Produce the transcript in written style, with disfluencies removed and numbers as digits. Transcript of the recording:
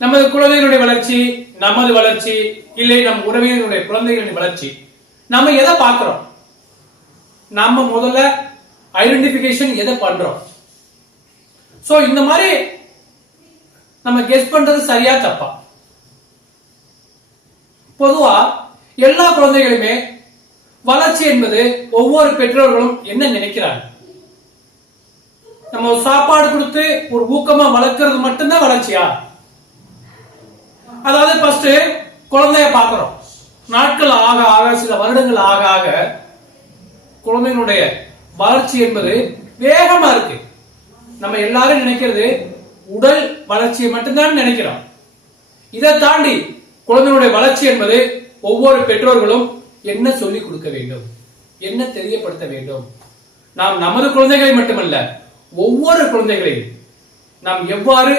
நமது குழந்தைகளுடைய வளர்ச்சி, நமது வளர்ச்சி, இல்லை நம் உறவினர்களுடைய குழந்தைகளின் வளர்ச்சி, நம்ம எதை பார்க்கிறோம்? நம்ம முதல்ல ஐடென்டிபிகேஷன் எதை பண்றோம்? சோ இந்த மாதிரி நம்ம கெஸ் பண்றது சரியா தப்பா? பொதுவா எல்லா குழந்தைகளுமே வளர்ச்சி என்பது ஒவ்வொரு பெற்றோர்களும் என்ன நினைக்கிறாங்க? நம்ம சாப்பாடு கொடுத்து ஒரு ஊக்கமா வளர்க்கிறது மட்டும்தான் வளர்ச்சியா? அதாவது ஃபர்ஸ்ட் குழந்தைய பாக்குறோம், நாட்கள் ஆக ஆக, சில வருடங்கள் ஆக ஆக குழந்தைகளுடைய வளர்ச்சி என்பது வேகமா இருக்கு. நம்ம எல்லாரும் நினைக்கிறது உடல் வளர்ச்சியை மட்டும்தான் நினைக்கிறோம். இதை தாண்டி குழந்தைகளுடைய வளர்ச்சி என்பது ஒவ்வொரு பெற்றோர்களும் என்ன சொல்லிக் கொடுக்க வேண்டும், என்ன தெரியப்படுத்த வேண்டும்? நாம் நமது குழந்தைகளை மட்டுமல்ல, ஒவ்வொரு குழந்தைகளையும் நாம் எவ்வாறு